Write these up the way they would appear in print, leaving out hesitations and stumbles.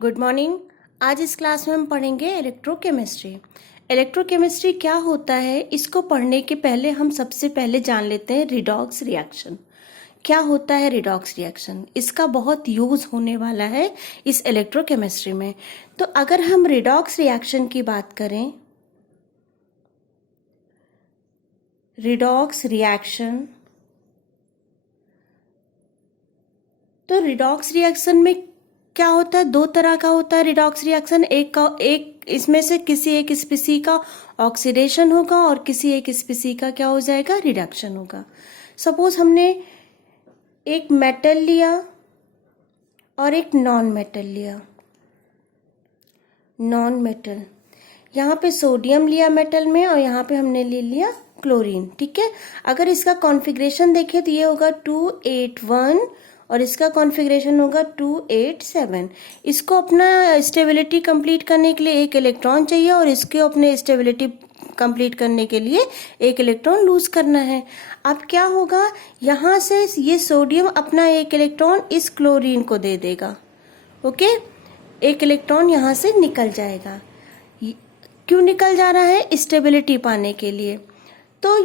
Good morning. आज इस class में हम पढ़ेंगे इलेक्ट्रोकेमिस्ट्री। इलेक्ट्रोकेमिस्ट्री क्या होता है, इसको पढ़ने के पहले हम सबसे पहले जान लेते हैं रिडॉक्स रिएक्शन। क्या होता है रिडॉक्स रिएक्शन? इसका बहुत यूज होने वाला है इस इलेक्ट्रोकेमिस्ट्री में। तो अगर हम रिडॉक्स रिएक्शन की बात करें, रिडॉक्स रिएक्शन, तो रिडॉक्स रिएक्शन में क्या होता है? दो तरह का होता है रिडॉक्स रिएक्शन। एक इसमें से किसी एक स्पीसी का ऑक्सीडेशन होगा और किसी एक स्पीसी का क्या हो जाएगा? रिडक्शन होगा। सपोज हमने एक मेटल लिया और एक नॉन मेटल लिया। नॉन मेटल, यहाँ पे सोडियम लिया मेटल में और यहाँ पे हमने ले लिया क्लोरीन। ठीक है, अगर इसका कॉन्फ़िगरेशन देखें तो ये होगा 281 और इसका कॉन्फ़िगरेशन होगा 287। इसको अपना स्टेबिलिटी कंप्लीट करने के लिए एक इलेक्ट्रॉन चाहिए और इसके अपने स्टेबिलिटी कंप्लीट करने के लिए एक इलेक्ट्रॉन लूज करना है। अब क्या होगा, यहाँ से ये सोडियम अपना एक इलेक्ट्रॉन इस क्लोरीन को दे देगा। ओके, एक इलेक्ट्रॉन यहाँ से निकल जाएगा। क्यों निकल जा रहा है? स्टेबिलिटी पाने के लिए। तो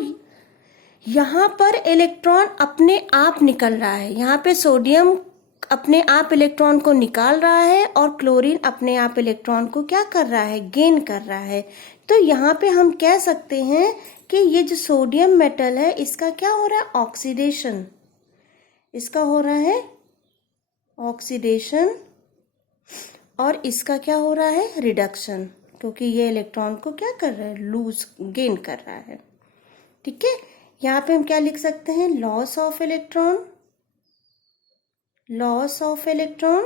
यहाँ पर इलेक्ट्रॉन अपने आप निकल रहा है। यहाँ पे सोडियम अपने आप इलेक्ट्रॉन को निकाल रहा है और क्लोरीन अपने आप इलेक्ट्रॉन को क्या कर रहा है? गेन कर रहा है। तो यहाँ पे हम कह सकते हैं कि ये जो सोडियम मेटल है इसका क्या हो रहा है? ऑक्सीडेशन। इसका हो रहा है ऑक्सीडेशन और इसका क्या हो रहा है? रिडक्शन, क्योंकि ये इलेक्ट्रॉन को क्या कर रहा है? लूज, गेन कर रहा है। ठीक है, यहाँ पे हम क्या लिख सकते हैं? Loss of electron, loss of electron,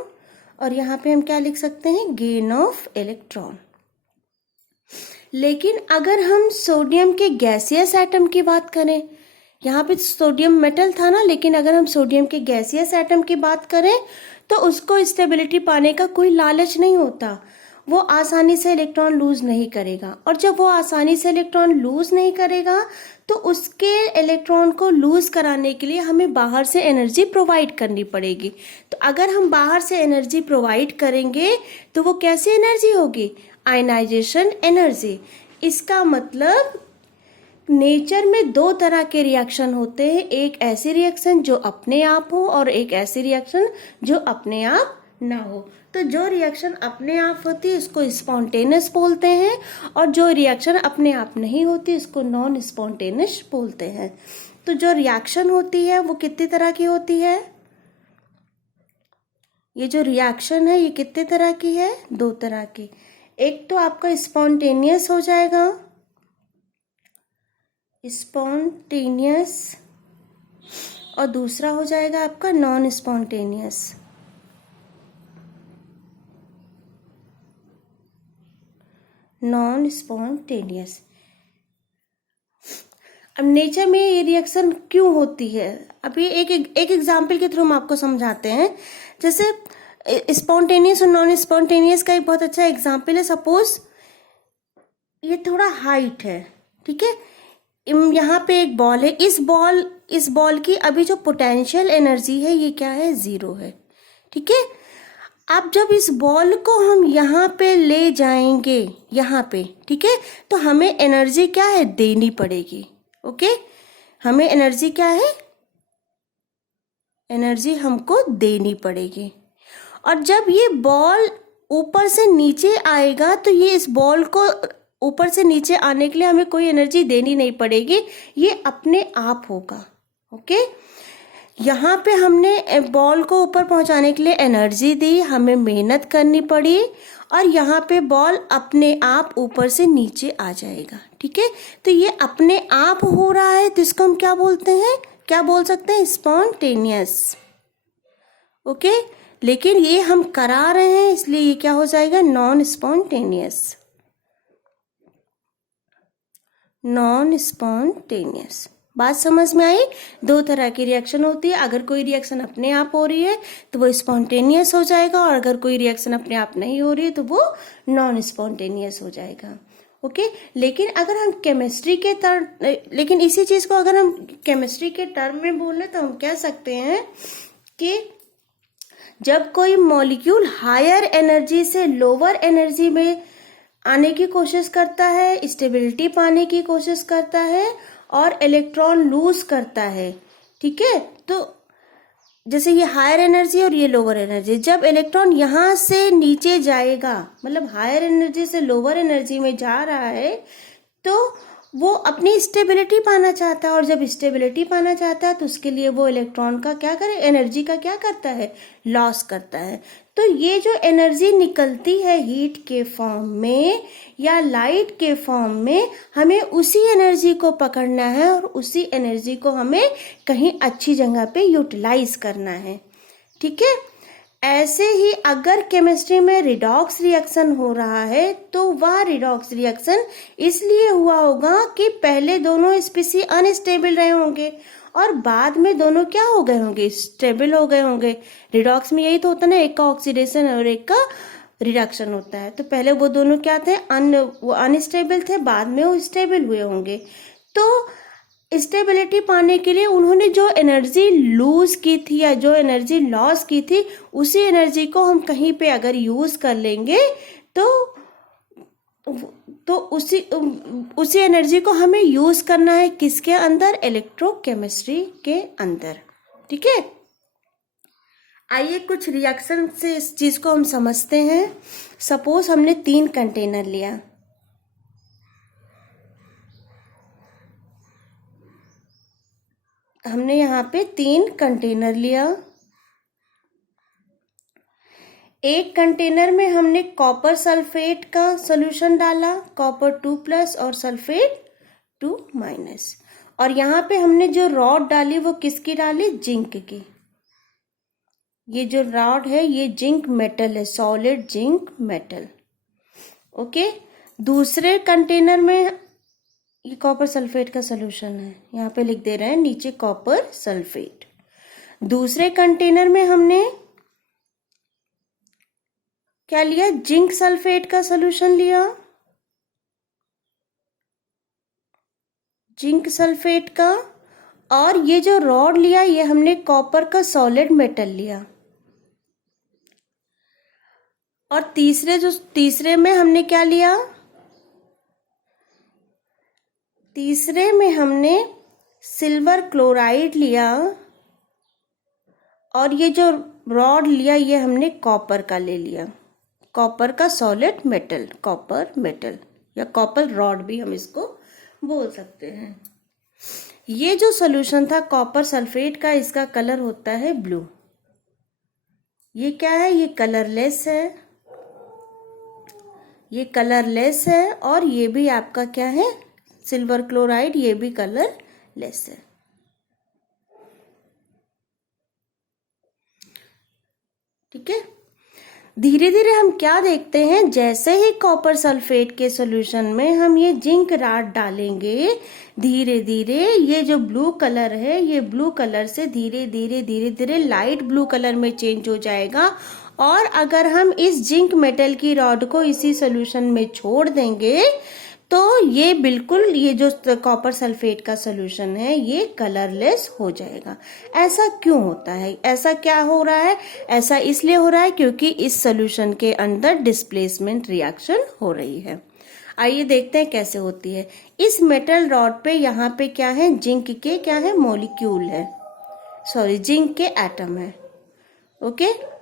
और यहाँ पे हम क्या लिख सकते हैं? Gain of electron. लेकिन अगर हम सोडियम के गैसियस एटम की बात करें, यहाँ पे सोडियम मेटल था ना, लेकिन अगर हम सोडियम के गैसियस एटम की बात करें तो उसको स्टेबिलिटी पाने का कोई लालच नहीं होता। वो आसानी से इलेक्ट्रॉन लूज नहीं करेगा, और जब वो आसानी से इलेक्ट्रॉन लूज नहीं करेगा तो उसके इलेक्ट्रॉन को लूज कराने के लिए हमें बाहर से एनर्जी प्रोवाइड करनी पड़ेगी। तो अगर हम बाहर से एनर्जी प्रोवाइड करेंगे तो वो कैसी एनर्जी होगी? Ionization energy. इसका मतलब नेचर में दो तरह के रिएक्शन होते हैं, एक ऐसी रिएक्शन जो अपने आप हो और एक ऐसी रिएक्शन जो अपने आप ना हो। तो जो रिएक्शन अपने आप होती है इसको स्पॉन्टेनियस बोलते हैं, और जो रिएक्शन अपने आप नहीं होती इसको नॉन स्पॉन्टेनियस बोलते हैं। तो जो रिएक्शन होती है वो कितनी तरह की होती है? ये जो रिएक्शन है ये कितने तरह की है? दो तरह की। एक तो आपका स्पॉन्टेनियस हो जाएगा, स्पॉन्टेनियस, और दूसरा हो जाएगा आपका नॉन स्पॉन्टेनियस। Non spontaneous. अब नेचर में ये रिएक्शन क्यों होती है, अभी एक एग्जाम्पल के थ्रू हम आपको समझाते हैं। जैसे स्पॉन्टेनियस और नॉन स्पॉन्टेनियस का एक बहुत अच्छा एग्जाम्पल है। सपोज ये थोड़ा हाइट है, ठीक है, यहाँ पे एक बॉल है। इस बॉल की अभी जो पोटेंशियल एनर्जी है ये क्या है? 0 है। ठीक है, अब जब इस बॉल को हम यहाँ पे ले जाएंगे, यहाँ पे, ठीक है, तो हमें एनर्जी क्या है? देनी पड़ेगी। ओके, हमें एनर्जी क्या है? एनर्जी हमको देनी पड़ेगी। और जब ये बॉल ऊपर से नीचे आएगा तो ये इस बॉल को ऊपर से नीचे आने के लिए हमें कोई एनर्जी देनी नहीं पड़ेगी, ये अपने आप होगा। ओके, यहाँ पे हमने बॉल को ऊपर पहुंचाने के लिए एनर्जी दी, हमें मेहनत करनी पड़ी, और यहाँ पे बॉल अपने आप ऊपर से नीचे आ जाएगा। ठीक है, तो ये अपने आप हो रहा है, तो इसको हम क्या बोलते हैं? क्या बोल सकते हैं? स्पॉन्टेनियस। ओके, लेकिन ये हम करा रहे हैं इसलिए ये क्या हो जाएगा? Non spontaneous. Non spontaneous. बात समझ में आई? दो तरह की रिएक्शन होती है। अगर कोई रिएक्शन अपने आप हो रही है तो वो स्पॉन्टेनियस हो जाएगा, और अगर कोई रिएक्शन अपने आप नहीं हो रही है तो वो नॉन स्पॉन्टेनियस हो जाएगा। ओके, लेकिन अगर हम केमिस्ट्री के लेकिन इसी चीज को अगर हम केमिस्ट्री के टर्म में बोले तो हम कह सकते हैं कि जब कोई मॉलिक्यूल हायर एनर्जी से लोअर एनर्जी में आने की कोशिश करता है, स्टेबिलिटी पाने की कोशिश करता है और इलेक्ट्रॉन लूज करता है, ठीक है। तो जैसे ये हायर एनर्जी और ये लोअर एनर्जी, जब इलेक्ट्रॉन यहाँ से नीचे जाएगा, मतलब हायर एनर्जी से लोअर एनर्जी में जा रहा है, तो वो अपनी स्टेबिलिटी पाना चाहता है, और जब स्टेबिलिटी पाना चाहता है तो उसके लिए वो इलेक्ट्रॉन का क्या करे, एनर्जी का क्या करता है, लॉस करता है। तो ये जो एनर्जी निकलती है हीट के फॉर्म में या लाइट के फॉर्म में, हमें उसी एनर्जी को पकड़ना है और उसी एनर्जी को हमें कहीं अच्छी जगह पे यूटिलाइज करना है, ठीक है। ऐसे ही अगर केमिस्ट्री में रिडॉक्स रिएक्शन हो रहा है तो वह रिडॉक्स रिएक्शन इसलिए हुआ होगा कि पहले दोनों स्पीसी अनस्टेबल रहे होंगे और बाद में दोनों क्या हो गए होंगे, स्टेबल हो गए होंगे। रिडॉक्स में यही तो होता है ना, एक का ऑक्सीडेशन और एक का रिडक्शन होता है। तो पहले वो दोनों क्या थे, वो अनस्टेबल थे, बाद में वो स्टेबल हुए होंगे। तो स्टेबिलिटी पाने के लिए उन्होंने जो एनर्जी लूज की थी या जो एनर्जी लॉस की थी, उसी एनर्जी को हम कहीं पे अगर यूज कर लेंगे तो उसी एनर्जी को हमें यूज करना है किसके अंदर, इलेक्ट्रोकेमिस्ट्री के अंदर, ठीक है। आइए कुछ रिएक्शन से इस चीज को हम समझते हैं। सपोज हमने 3 कंटेनर लिया, हमने यहाँ पे 3 कंटेनर लिया। एक कंटेनर में हमने कॉपर सल्फेट का सॉल्यूशन डाला, कॉपर 2+ और सल्फेट 2-, और यहाँ पे हमने जो रॉड डाली वो किसकी डाली, जिंक की। ये जो रॉड है ये जिंक मेटल है, सॉलिड जिंक मेटल, ओके। दूसरे कंटेनर में ये कॉपर सल्फेट का सॉल्यूशन है, यहाँ पे लिख दे रहे हैं नीचे कॉपर सल्फेट। दूसरे कंटेनर में हमने क्या लिया, जिंक सल्फेट का सॉल्यूशन लिया, जिंक सल्फेट का। और ये जो रॉड लिया ये हमने कॉपर का सॉलिड मेटल लिया। और तीसरे में हमने क्या लिया, तीसरे में हमने सिल्वर क्लोराइड लिया। और ये जो रॉड लिया ये हमने कॉपर का ले लिया, कॉपर का सॉलिड मेटल, कॉपर मेटल या कॉपर रॉड भी हम इसको बोल सकते हैं। ये जो सॉल्यूशन था कॉपर सल्फेट का, इसका कलर होता है ब्लू। ये क्या है, ये कलरलेस है, ये कलरलेस है। और ये भी आपका क्या है, सिल्वर क्लोराइड, ये भी कलरलेस है, ठीक है। धीरे धीरे हम क्या देखते हैं, जैसे ही कॉपर सल्फेट के सॉल्यूशन में हम ये जिंक रॉड डालेंगे, धीरे धीरे ये जो ब्लू कलर है ये ब्लू कलर से धीरे धीरे लाइट ब्लू कलर में चेंज हो जाएगा। और अगर हम इस जिंक मेटल की रॉड को इसी सॉल्यूशन में छोड़ देंगे तो ये बिल्कुल, ये जो कॉपर सल्फेट का सॉल्यूशन है ये कलरलेस हो जाएगा। ऐसा क्यों होता है, ऐसा क्या हो रहा है, ऐसा इसलिए हो रहा है क्योंकि इस सॉल्यूशन के अंदर डिस्प्लेसमेंट रिएक्शन हो रही है। आइए देखते हैं कैसे होती है। इस मेटल रॉड पे यहाँ पे क्या है, जिंक के क्या है, मॉलिक्यूल है, सॉरी जिंक के एटम है, ओके।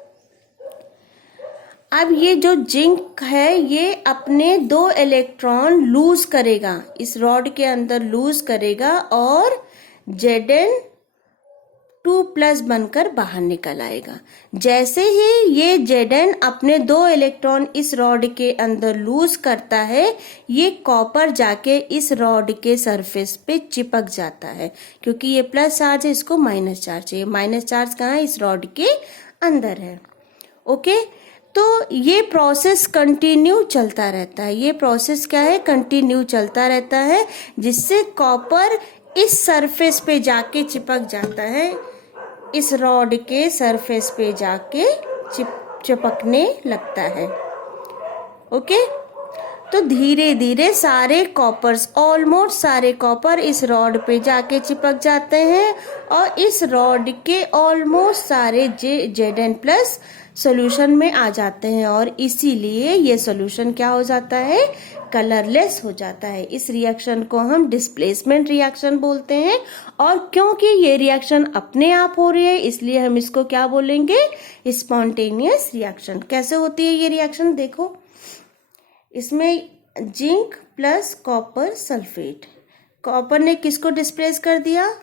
अब ये जो जिंक है ये अपने 2 इलेक्ट्रॉन लूज करेगा, इस रॉड के अंदर लूज करेगा और Zn2+ बनकर बाहर निकल आएगा। जैसे ही ये Zn अपने 2 इलेक्ट्रॉन इस रॉड के अंदर लूज करता है, ये कॉपर जाके इस रॉड के सरफेस पे चिपक जाता है, क्योंकि ये प्लस चार्ज है, इसको माइनस चार्ज है। माइनस चार्ज कहाँ है, इस रॉड के अंदर है, ओके। तो ये प्रोसेस कंटिन्यू चलता रहता है, ये प्रोसेस क्या है, कंटिन्यू चलता रहता है, जिससे कॉपर इस सरफेस पे जाके चिपक जाता है, इस रॉड के सरफेस पे जाके चिपकने लगता है, ओके। तो धीरे धीरे सारे कॉपर्स, ऑलमोस्ट सारे कॉपर इस रॉड पे जाके चिपक जाते हैं और इस रॉड के ऑलमोस्ट सारे Zn+ सॉल्यूशन में आ जाते हैं और इसीलिए ये सॉल्यूशन क्या हो जाता है, कलरलेस हो जाता है। इस रिएक्शन को हम डिस्प्लेसमेंट रिएक्शन बोलते हैं और क्योंकि ये रिएक्शन अपने आप हो रही है इसलिए हम इसको क्या बोलेंगे, स्पॉन्टेनियस रिएक्शन। कैसे होती है ये रिएक्शन, देखो इसमें zinc plus copper sulphate, copper ने किसको डिस्प्लेस कर दिया,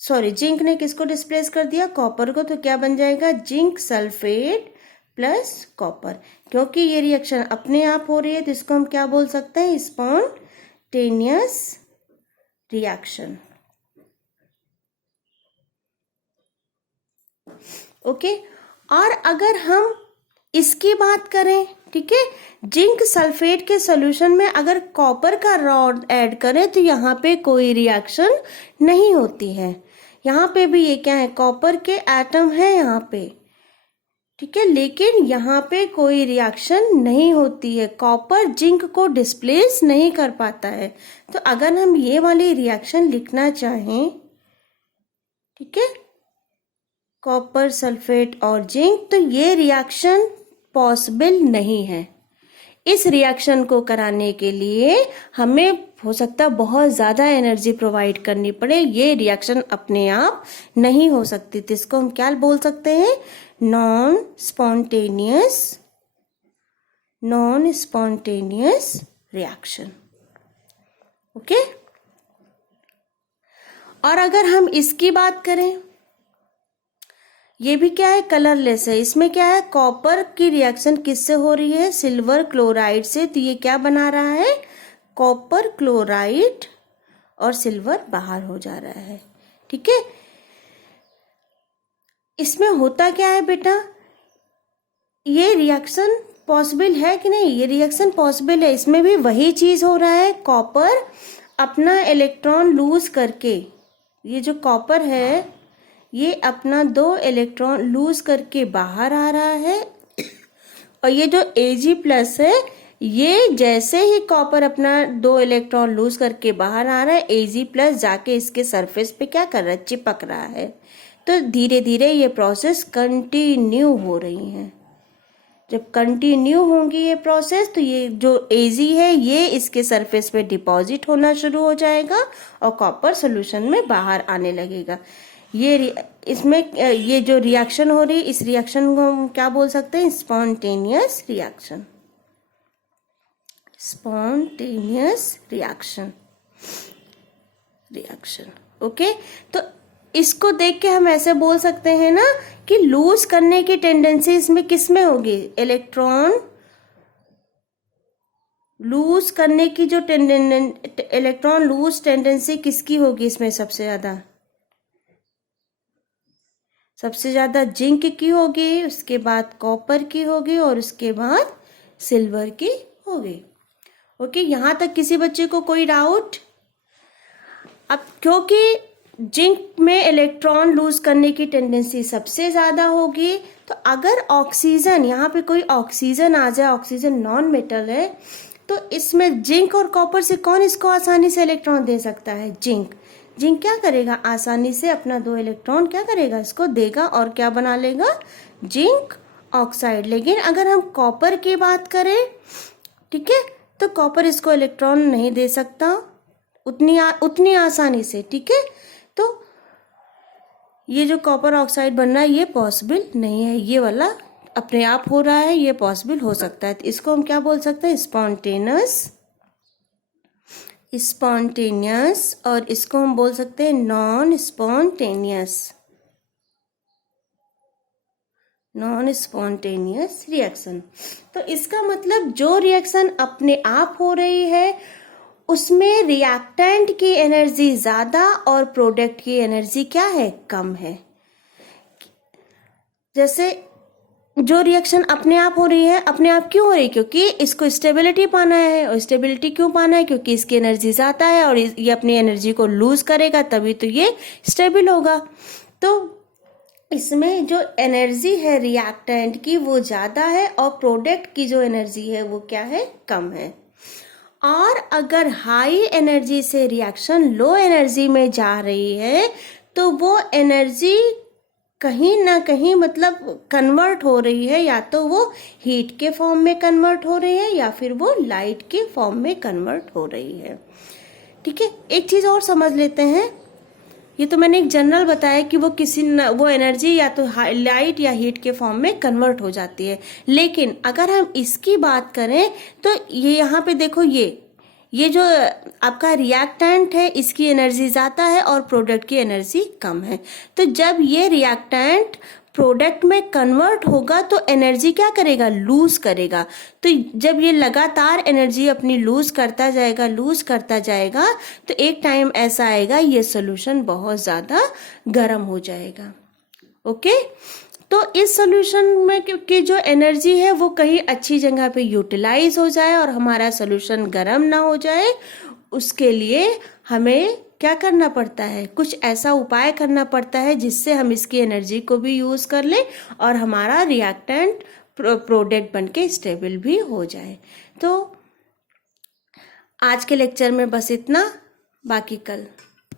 सॉरी जिंक ने किसको डिस्प्लेस कर दिया, कॉपर को, तो क्या बन जाएगा, जिंक सल्फेट प्लस कॉपर। क्योंकि ये रिएक्शन अपने आप हो रही है तो इसको हम क्या बोल सकते हैं, स्पॉन्टेनियस रिएक्शन। ओके, और अगर हम इसकी बात करें, ठीक है, जिंक सल्फेट के सॉल्यूशन में अगर कॉपर का रॉड ऐड करें तो यहाँ पे कोई रिएक्शन नहीं होती है। यहाँ पे भी ये क्या है, कॉपर के एटम है यहाँ पे, ठीक है, लेकिन यहाँ पे कोई रिएक्शन नहीं होती है, कॉपर जिंक को डिस्प्लेस नहीं कर पाता है। तो अगर हम ये वाली रिएक्शन लिखना चाहें, ठीक है, कॉपर सल्फेट और जिंक, तो ये रिएक्शन पॉसिबल नहीं है। इस रिएक्शन को कराने के लिए हमें हो सकता है बहुत ज़्यादा एनर्जी प्रोवाइड करनी पड़े, ये रिएक्शन अपने आप नहीं हो सकती। तो इसको हम क्या बोल सकते हैं, नॉन स्पॉन्टेनियस रिएक्शन। ओके, और अगर हम इसकी बात करें, ये भी क्या है, कलरलेस है। इसमें क्या है, कॉपर की रिएक्शन किससे हो रही है, सिल्वर क्लोराइड से, तो ये क्या बना रहा है, कॉपर क्लोराइड और सिल्वर बाहर हो जा रहा है, ठीक है। इसमें होता क्या है बेटा, ये रिएक्शन पॉसिबल है कि नहीं, ये रिएक्शन पॉसिबल है। इसमें भी वही चीज हो रहा है, कॉपर अपना इलेक्ट्रॉन लूज करके, ये जो कॉपर है ये अपना 2 इलेक्ट्रॉन लूज करके बाहर आ रहा है और ये जो Ag+ है, ये जैसे ही कॉपर अपना 2 इलेक्ट्रॉन लूज करके बाहर आ रहा है, Ag+ जाके इसके सरफेस पे क्या कर रहा है, चिपक रहा है। तो धीरे धीरे ये प्रोसेस कंटिन्यू हो रही है। जब कंटिन्यू होंगी ये प्रोसेस तो ये जो Ag है ये इसके सरफेस पे डिपॉजिट होना शुरू हो जाएगा और कॉपर सोल्यूशन में बाहर आने लगेगा। ये इसमें ये जो रिएक्शन हो रही है, इस रिएक्शन को हम क्या बोल सकते हैं, स्पॉन्टेनियस रिएक्शन। ओके, तो इसको देख के हम ऐसे बोल सकते हैं ना कि लूज करने की टेंडेंसी इसमें किसमें होगी, इलेक्ट्रॉन लूज करने की जो इलेक्ट्रॉन लूज टेंडेंसी किसकी होगी, इसमें सबसे ज्यादा जिंक की होगी, उसके बाद कॉपर की होगी और उसके बाद सिल्वर की होगी। ओके, यहां तक किसी बच्चे को कोई डाउट? अब क्योंकि जिंक में इलेक्ट्रॉन लूज करने की टेंडेंसी सबसे ज्यादा होगी, तो अगर ऑक्सीजन, यहाँ पे कोई ऑक्सीजन आ जाए, ऑक्सीजन नॉन मेटल है, तो इसमें जिंक और कॉपर से कौन इसको आसानी से इलेक्ट्रॉन दे सकता है, जिंक क्या करेगा, आसानी से अपना 2 इलेक्ट्रॉन क्या करेगा, इसको देगा और क्या बना लेगा, जिंक ऑक्साइड। लेकिन अगर हम कॉपर की बात करें, ठीक है, तो कॉपर इसको इलेक्ट्रॉन नहीं दे सकता उतनी आसानी से, ठीक है। तो ये जो कॉपर ऑक्साइड बनना है ये पॉसिबल नहीं है, ये वाला अपने आप हो रहा है, ये पॉसिबल हो सकता है। तो इसको हम क्या बोल सकते हैं, स्पॉन्टेनियस, और इसको हम बोल सकते हैं नॉन स्पॉन्टेनियस रिएक्शन। तो इसका मतलब जो रिएक्शन अपने आप हो रही है उसमें रिएक्टेंट की एनर्जी ज्यादा और प्रोडक्ट की एनर्जी क्या है, कम है। जैसे जो रिएक्शन अपने आप हो रही है, अपने आप क्यों हो रही है, क्योंकि इसको स्टेबिलिटी पाना है, और स्टेबिलिटी क्यों पाना है, क्योंकि इसकी एनर्जी ज्यादा है और ये अपनी एनर्जी को लूज करेगा तभी तो ये स्टेबल होगा। तो इसमें जो एनर्जी है रिएक्टेंट की वो ज्यादा है और प्रोडक्ट की जो एनर्जी है वो क्या है, कम है। और अगर हाई एनर्जी से रिएक्शन लो एनर्जी में जा रही है तो वो एनर्जी कहीं ना कहीं मतलब कन्वर्ट हो रही है, या तो वो हीट के फॉर्म में कन्वर्ट हो रही है या फिर वो लाइट के फॉर्म में कन्वर्ट हो रही है। ठीक है, एक चीज और समझ लेते हैं। ये तो मैंने एक जनरल बताया कि वो वो एनर्जी या तो लाइट या हीट के फॉर्म में कन्वर्ट हो जाती है, लेकिन अगर हम इसकी बात करें तो ये यहाँ पे देखो, ये जो आपका रिएक्टेंट है इसकी एनर्जी ज़्यादा है और प्रोडक्ट की एनर्जी कम है। तो जब ये रिएक्टेंट प्रोडक्ट में कन्वर्ट होगा तो एनर्जी क्या करेगा, लूज करेगा। तो जब ये लगातार एनर्जी अपनी लूज करता जाएगा तो एक टाइम ऐसा आएगा ये सॉल्यूशन बहुत ज़्यादा गर्म हो जाएगा। ओके, तो इस सॉल्यूशन में की जो एनर्जी है वो कहीं अच्छी जगह पे यूटिलाइज हो जाए और हमारा सॉल्यूशन गर्म ना हो जाए, उसके लिए हमें क्या करना पड़ता है, कुछ ऐसा उपाय करना पड़ता है जिससे हम इसकी एनर्जी को भी यूज कर लें और हमारा रिएक्टेंट प्रोडक्ट बनके स्टेबल भी हो जाए। तो आज के लेक्चर में बस इतना, बाकी कल।